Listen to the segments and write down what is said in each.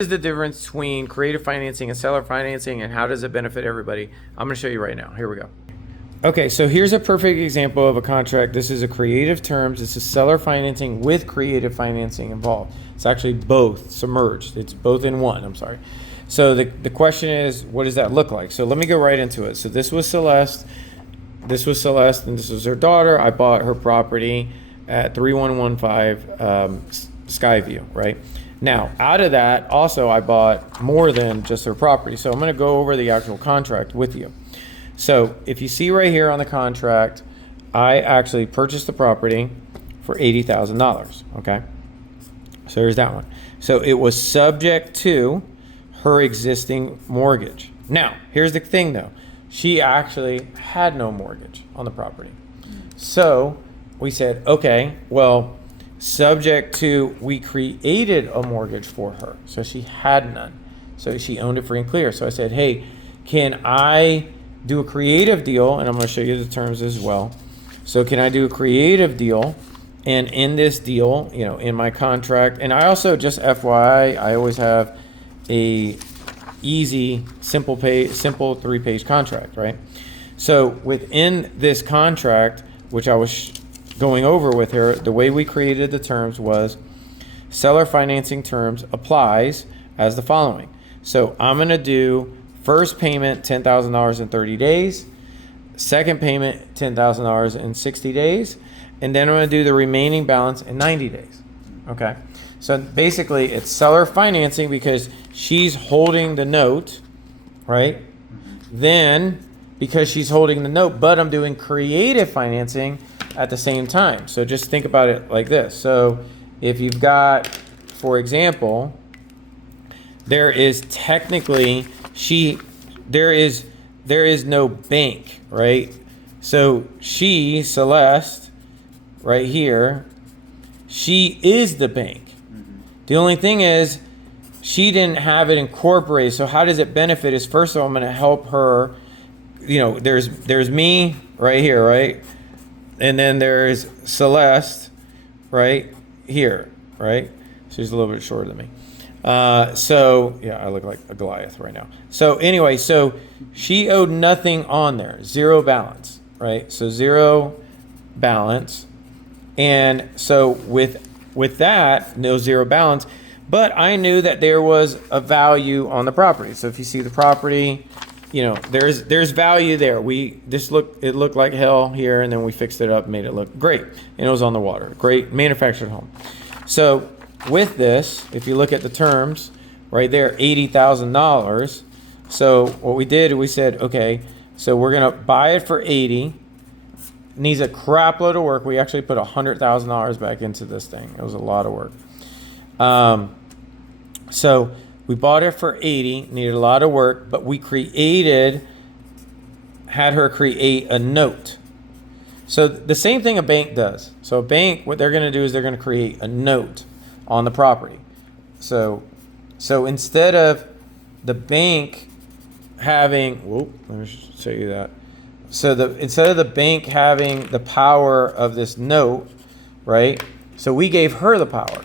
Is the difference between creative financing and seller financing, and how does it benefit everybody? I'm going to show you right now. Here we go. Okay, so here's a perfect example of a contract. This is a creative terms. This is seller financing with creative financing involved. It's actually both submerged. It's both in one. I'm sorry. So the question is, what does that look like? So let me go right into it. So this was Celeste. This was Celeste, and this was her daughter. I bought her property at 3115 Skyview, right? Now, out of that, also I bought more than just their property. So I'm going to go over the actual contract with you. So if you see right here on the contract, I actually purchased the property for $80,000. Okay. So there's that one. So it was subject to her existing mortgage. Now, here's the thing though. She actually had no mortgage on the property. So we said, okay, well, subject to, we created a mortgage for her. So she had none. So she owned it free and clear. So I said, hey, can I do a creative deal? And I'm going to show you the terms as well. So can I do a creative deal? And in this deal, you know, in my contract, and I also, just FYI, I always have a easy, simple 3-page contract, right? So within this contract, which I was going over with her, the way we created the terms was seller financing terms applies as the following. So I'm going to do first payment $10,000 in 30 days, second payment $10,000 in 60 days, and then I'm going to do the remaining balance in 90 days. Okay. So basically it's seller financing because she's holding the note, right? Then because she's holding the note, but I'm doing creative financing at the same time. So just think about it like this. So if you've got, for example, there is technically there is no bank, right? So she, Celeste, right here, she is the bank. The only thing is she didn't have it incorporated. So how does it benefit is, first of all, I'm going to help her. You know, there's me right here, right? And then there's Celeste right here, right? She's a little bit shorter than me. So yeah, I look like a Goliath right now. So anyway, so she owed nothing on there, zero balance, right? So zero balance. And so with that, no zero balance, but I knew that there was a value on the property. So if you see the property, you know, there's value there. It looked like hell here, and then we fixed it up, made it look great, and it was on the water. Great manufactured home. So with this, if you look at the terms right there, $80,000. So what we did, we said, okay, so we're gonna buy it for 80. Needs a crap load of work. We actually put $100,000 back into this thing. It was a lot of work. So we bought it for 80, needed a lot of work, but we had her create a note. So the same thing a bank does. So a bank, what they're going to do is they're going to create a note on the property. So instead of the bank having, let me show you that. So instead of the bank having the power of this note, right? So we gave her the power.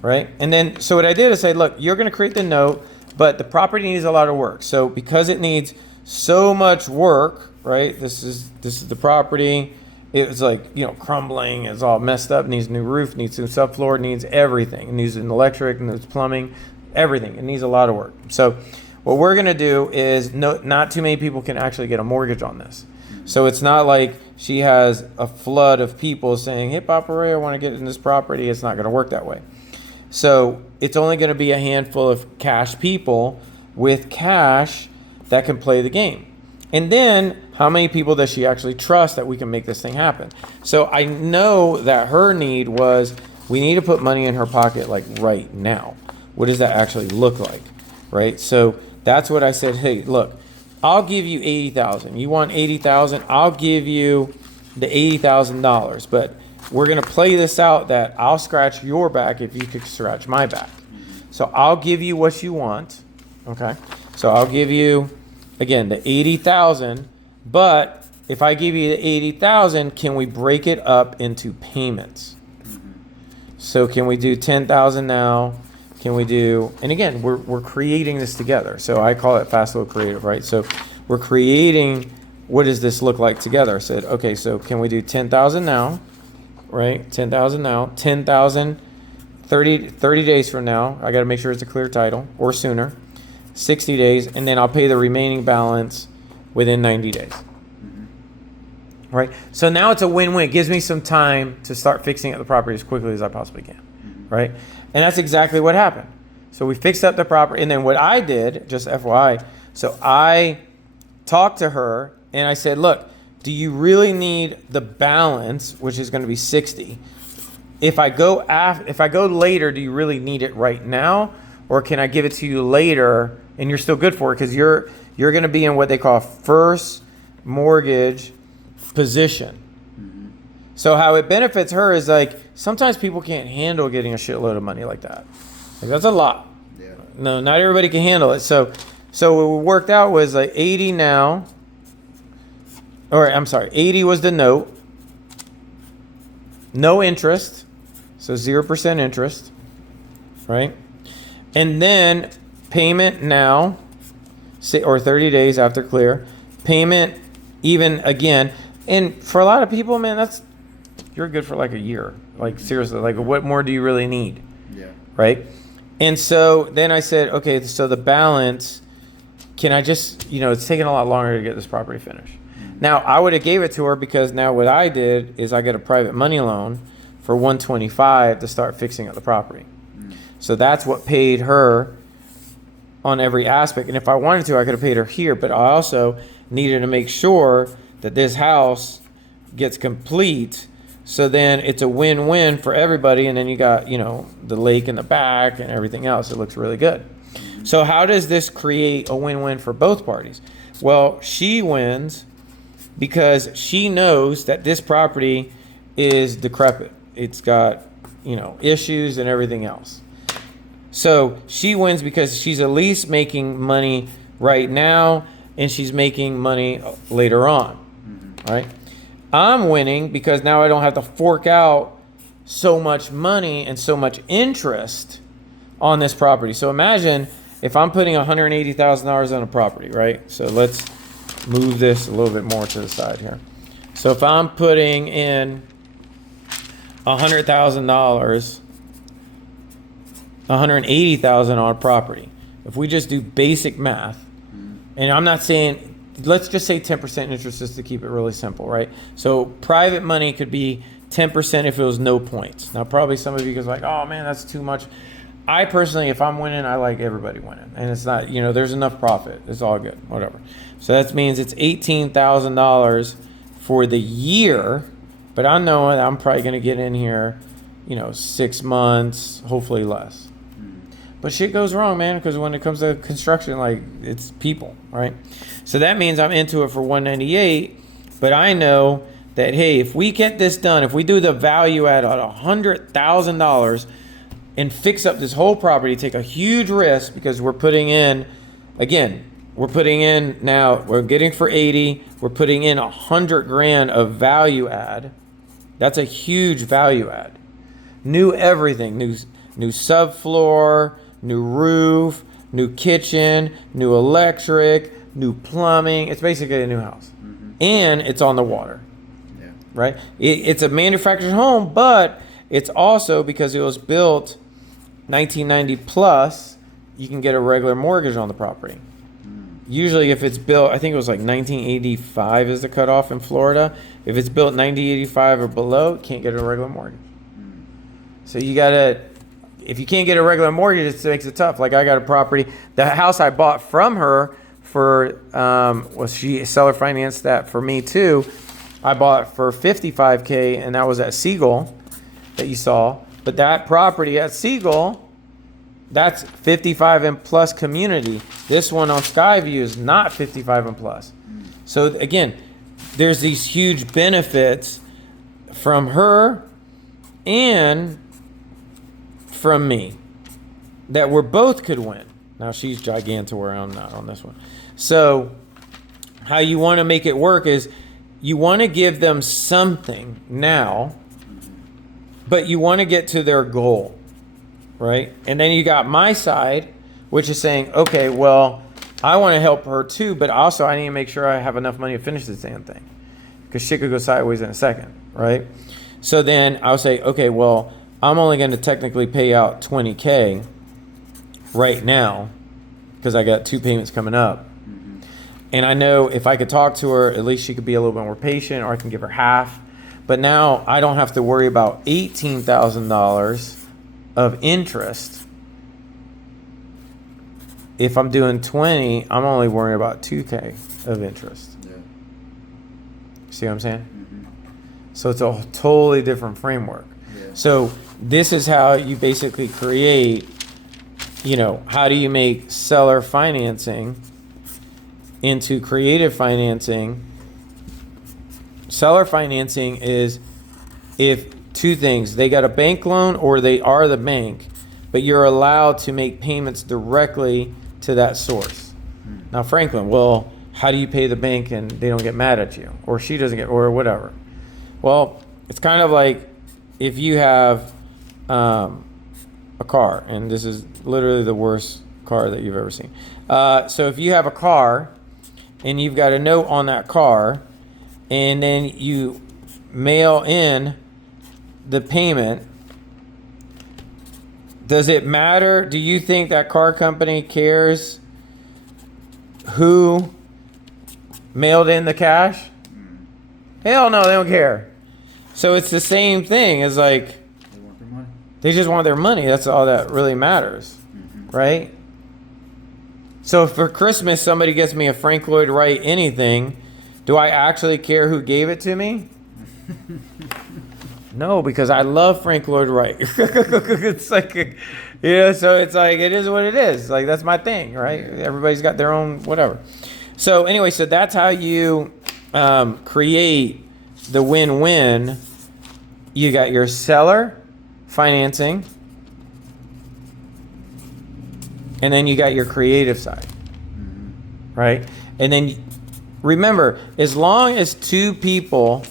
Right? And then, so what I did is say, look, you're going to create the note, but the property needs a lot of work. So because it needs so much work, right? This is the property. It's like, you know, crumbling. It's all messed up. It needs a new roof, needs new subfloor, it needs everything. It needs an electric, it needs plumbing, everything. It needs a lot of work. So what we're going to do is, not too many people can actually get a mortgage on this. So it's not like she has a flood of people saying, hey, Papa Ray, I want to get in this property. It's not going to work that way. So it's only going to be a handful of cash people with cash that can play the game. And then how many people does she actually trust that we can make this thing happen? So I know that her need was, we need to put money in her pocket like right now. What does that actually look like? Right? So that's what I said. Hey, look, I'll give you $80,000. You want $80,000? I'll give you the $80,000. But we're going to play this out that I'll scratch your back if you could scratch my back. So I'll give you what you want. Okay. So I'll give you, again, the 80,000, but if I give you the 80,000, can we break it up into payments? So can we do 10,000 now, can we do, and again, we're creating this together. So I call it Fast Slow Creative, right? So we're creating, what does this look like together? I said, okay, so can we do 10,000 now, right? 10,000 now, 10,000, 30 days from now. I got to make sure it's a clear title or sooner, 60 days, and then I'll pay the remaining balance within 90 days. Right? So now it's a win-win. It gives me some time to start fixing up the property as quickly as I possibly can. Right? And that's exactly what happened. So we fixed up the property. And then what I did, just FYI, so I talked to her and I said, look, do you really need the balance, which is going to be 60? If I go later, do you really need it right now? Or can I give it to you later and you're still good for it? Because you're going to be in what they call first mortgage position. So how it benefits her is like sometimes people can't handle getting a shitload of money like that. Like that's a lot. Yeah. No, not everybody can handle it. So what worked out was like 80 now. Or I'm sorry, 80 was the note. No interest. So 0% interest. Right? And then payment now, or 30 days after clear. Payment even again. And for a lot of people, man, you're good for like a year. Like seriously, like what more do you really need? Yeah. Right? And so then I said, okay, so the balance, can I just, it's taking a lot longer to get this property finished. Mm-hmm. Now I would have gave it to her because now what I did is I got a private money loan for $125 to start fixing up the property. Mm-hmm. So that's what paid her on every aspect. And if I wanted to, I could have paid her here, but I also needed to make sure that this house gets complete, so then it's a win-win for everybody, and then you got, the lake in the back and everything else. It looks really good. So how does this create a win-win for both parties? Well, she wins because she knows that this property is decrepit. It's got, issues and everything else. So she wins because she's at least making money right now, and she's making money later on. Right? I'm winning because now I don't have to fork out so much money and so much interest on this property. So imagine if I'm putting $180,000 on a property, right? So let's move this a little bit more to the side here. So if I'm putting in $100,000, $180,000 on a property, if we just do basic math, and I'm not saying, let's just say 10% interest just to keep it really simple, right? So private money could be 10% if it was no points. Now, probably some of you guys are like, oh man, that's too much. I personally, if I'm winning, I like everybody winning. And it's not, there's enough profit. It's all good, whatever. So that means it's $18,000 for the year. But I know I'm probably going to get in here, 6 months, hopefully less. But shit goes wrong, man, because when it comes to construction, like, it's people, right? So that means I'm into it for $198, but I know that, hey, if we get this done, if we do the value add at $100,000 and fix up this whole property, take a huge risk because we're putting in, again, now, we're getting for 80, we're putting in $100,000 of value add. That's a huge value add. New everything, new subfloor, new roof, new kitchen, new electric, new plumbing. It's basically a new house. Mm-hmm. And it's on the water. Yeah. Right? It's a manufactured home, but it's also, because it was built 1990 plus, you can get a regular mortgage on the property. Usually if it's built, I think it was like 1985 is the cutoff in Florida. If it's built 1985 or below, you can't get a regular mortgage. So you gotta, if you can't get a regular mortgage, it makes it tough. Like I got a property, the house I bought from her for, she seller financed that for me too. I bought for $55K, and that was at Siegel that you saw. But that property at Siegel, that's 55 and plus community. This one on Skyview is not 55 and plus. So again, there's these huge benefits from her and from me that we're both could win. Now she's gigantor, I'm not on this one. So how you want to make it work is you want to give them something now, but you want to get to their goal. right? And then you got my side, which is saying, okay, well, I want to help her too, but also I need to make sure I have enough money to finish this damn thing, because shit could go sideways in a second, right? So then I'll say, okay, well, I'm only going to technically pay out $20K right now because I got 2 payments coming up. And I know if I could talk to her, at least she could be a little bit more patient, or I can give her half. But now I don't have to worry about $18,000 of interest. If I'm doing 20, I'm only worrying about 2K of interest. Yeah. See what I'm saying? Mm-hmm. So it's a totally different framework. Yeah. So this is how you basically create, how do you make seller financing into creative financing. Seller financing is if 2 things, they got a bank loan or they are the bank, but you're allowed to make payments directly to that source. Now, Franklin, well, how do you pay the bank and they don't get mad at you, or she doesn't get, or whatever? Well, it's kind of like if you have a car, and this is literally the worst car that you've ever seen. So if you have a car and you've got a note on that car, and then you mail in the payment, does it matter? Do you think that car company cares who mailed in the cash? Hell no, they don't care. So it's the same thing as like, They want their money. they just want their money. That's all that really matters, right? So if for Christmas somebody gets me a Frank Lloyd Wright anything, do I actually care who gave it to me? No, because I love Frank Lloyd Wright. It's like, so it's like, it is what it is. Like, that's my thing, right? Everybody's got their own whatever. So anyway, so that's how you create the win-win. You got your seller financing, and then you got your creative side, right? And then remember, as long as 2 people,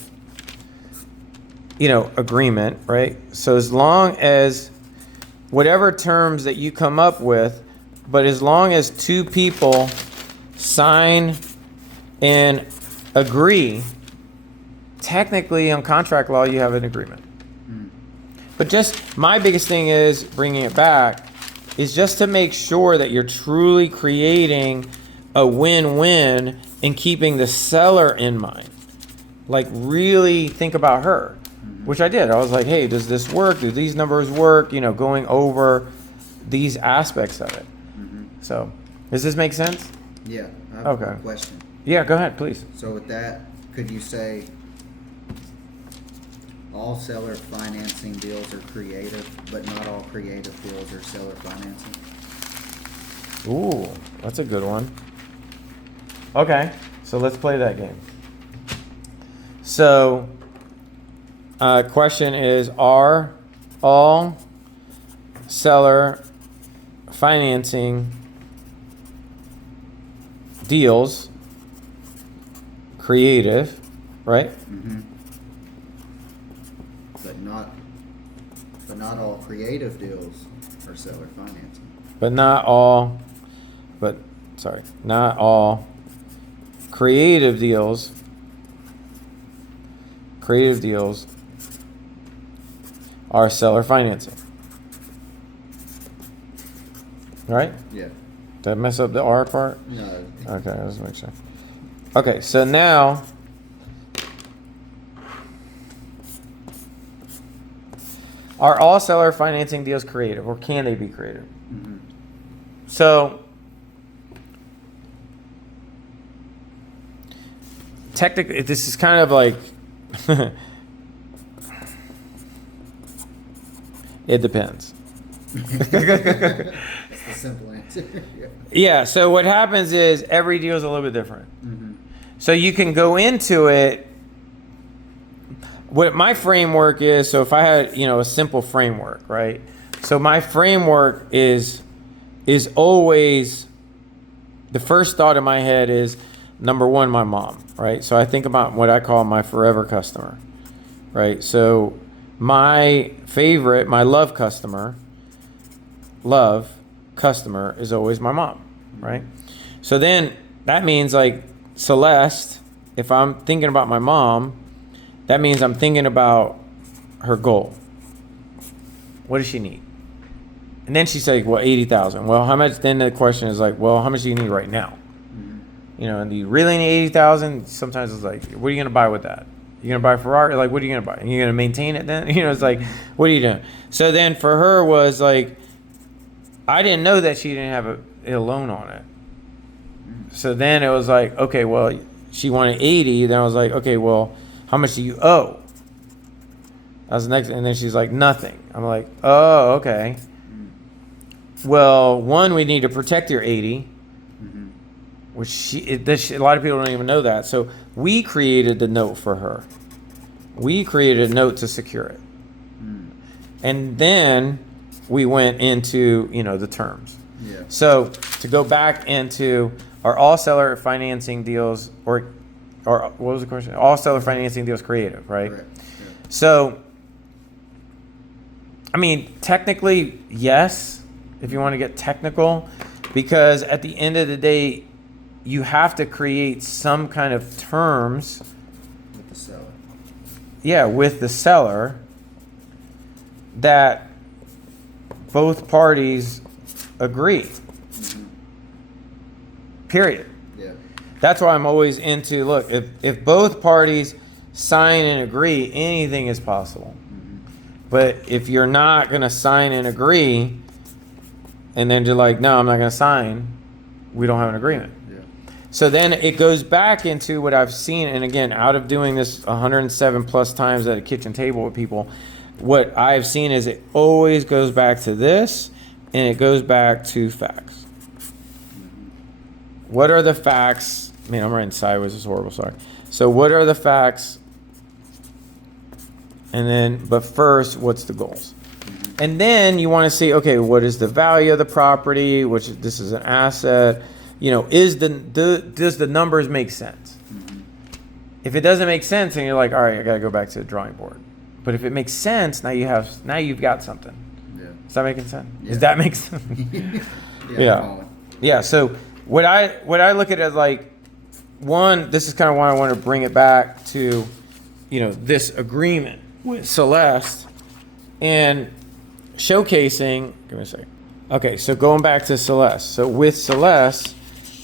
agreement, right? So as long as whatever terms that you come up with, but as long as 2 people sign and agree, technically on contract law, you have an agreement. But just my biggest thing is bringing it back is just to make sure that you're truly creating a win-win and keeping the seller in mind. Like, really think about her, which I did. I was like, hey, does this work? Do these numbers work? Going over these aspects of it. So, does this make sense? Yeah. I have Okay. a question. Yeah, go ahead, please. So with that, could you say all seller financing deals are creative, but not all creative deals are seller financing? Ooh, that's a good one. Okay, so let's play that game. So, question is, are all seller financing deals creative, right? But not all creative deals are seller financing. Not all creative deals are seller financing. Right? Yeah. Did I mess up the R part? No. Okay, let's make sure. Okay, so now are all seller financing deals creative, or can they be creative? So technically, this is kind of like it depends. That's the simple answer. Yeah, so what happens is every deal is a little bit different. So you can go into it. What my framework is, so if I had, a simple framework, right? So my framework is always, the first thought in my head is, number one, my mom, right? So I think about what I call my forever customer, right? So my favorite, my love customer love customer is always my mom, right? So then that means like Celeste, if I'm thinking about my mom, that means I'm thinking about her goal. What does she need? And then she's like, well, 80,000. Well, how much? Then the question is like, well, how much do you need right now? You know, and do you really need 80,000? Sometimes it's like, what are you going to buy with that? You going to buy a Ferrari? Like, what are you going to buy? Are you going to maintain it then? You know, it's like, what are you doing? So then for her was like, I didn't know that she didn't have a loan on it. So then it was like, okay, well, she wanted 80. Then I was like, okay, well, how much do you owe? That was the next. And then she's like, nothing. I'm like, oh, okay. Well, one, we need to protect your 80. Which a lot of people don't even know that. So we created the note for her. We created a note to secure it. And then we went into, you know, the terms. Yeah. So to go back into are all seller financing deals or what was the question? All seller financing deals creative, right? Correct. Yeah. So, I mean, technically, yes, if you want to get technical, because at the end of the day, you have to create some kind of terms. With the seller. Yeah, with the seller that both parties agree. Period. Yeah. That's why I'm always into, look, if both parties sign and agree, anything is possible. But if you're not going to sign and agree, and then you're like, no, I'm not going to sign, we don't have an agreement. Yeah. So then it goes back into what I've seen, and again, out of doing this 107 plus times at a kitchen table with people, what I've seen is it always goes back to this, and it goes back to facts. What are the facts? Man, I'm writing sideways. It's horrible. Sorry. So what are the facts? And then, but first, what's the goals? And then you want to see, okay, what is the value of the property? Which this is an asset. You know, does the numbers make sense? If it doesn't make sense, then you're like, all right, I got to go back to the drawing board. But if it makes sense, now you've got something. Yeah. Is that making sense? Yeah. Does that make sense? Yeah. Yeah. So what I look at as like, one, this is kind of why I want to bring it back to, you know, this agreement with Celeste and showcasing. Give me a second. Okay, so going back to Celeste. So with Celeste,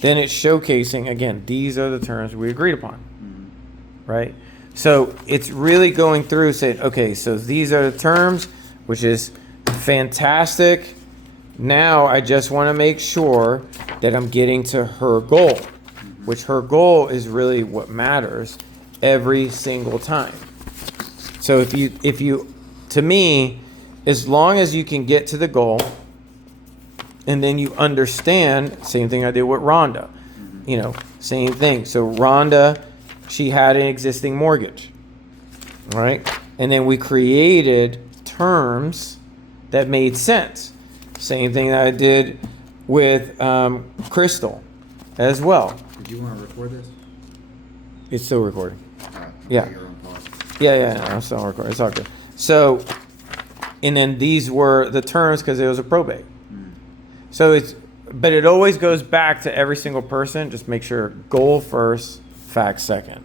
then it's showcasing again. These are the terms we agreed upon, right? So it's really going through saying, okay, so these are the terms, which is fantastic. Now I just want to make sure that I'm getting to her goal, which her goal is really what matters every single time. So if you, to me, as long as you can get to the goal, and then you understand, same thing I did with Rhonda, you know, same thing. So Rhonda, she had an existing mortgage, right? And then we created terms that made sense. Same thing that I did with Crystal as well. Did you want to record this? It's still recording. All right. Yeah. You're on pause. Yeah, no, I'm still recording. It's all good. So, and then these were the terms because it was a probate. So but it always goes back to every single person. Just make sure goal first, facts second.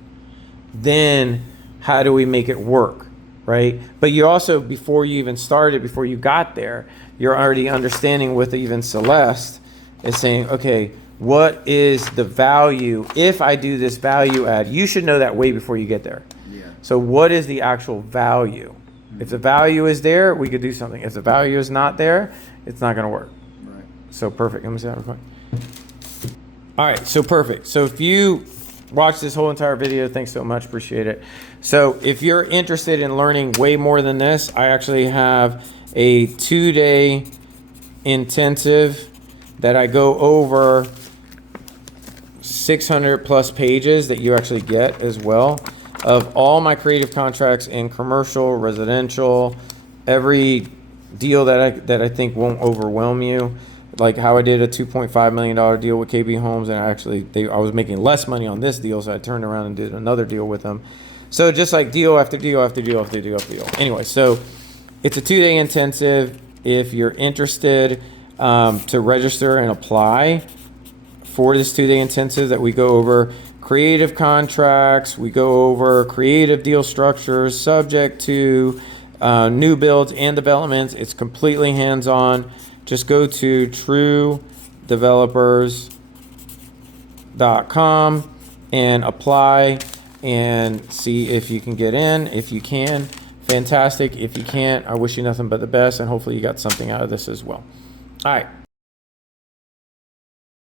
Then how do we make it work, right? But you also, before you even started, before you got there, you're already understanding with even Celeste is saying, okay, what is the value? If I do this value add, you should know that way before you get there. Yeah. So what is the actual value? If the value is there, we could do something. If the value is not there, it's not going to work. Right. So perfect. Let me see that real quick. All right. So perfect. So if you watch this whole entire video, thanks so much. Appreciate it. So if you're interested in learning way more than this, I actually have a 2-day intensive that I go over 600 plus pages that you actually get as well of all my creative contracts in commercial, residential, every deal that I think won't overwhelm you. Like how I did a $2.5 million deal with KB Homes, and I was making less money on this deal, so I turned around and did another deal with them. So just like deal after deal after deal after deal after deal. Anyway, so it's a 2-day intensive. If you're interested, to register and apply for this 2-day intensive that we go over creative contracts, we go over creative deal structures subject to new builds and developments. It's completely hands-on. Just go to truedevelopers.com and apply and see if you can get in. If you can, fantastic. If you can't, I wish you nothing but the best, and hopefully you got something out of this as well. All right.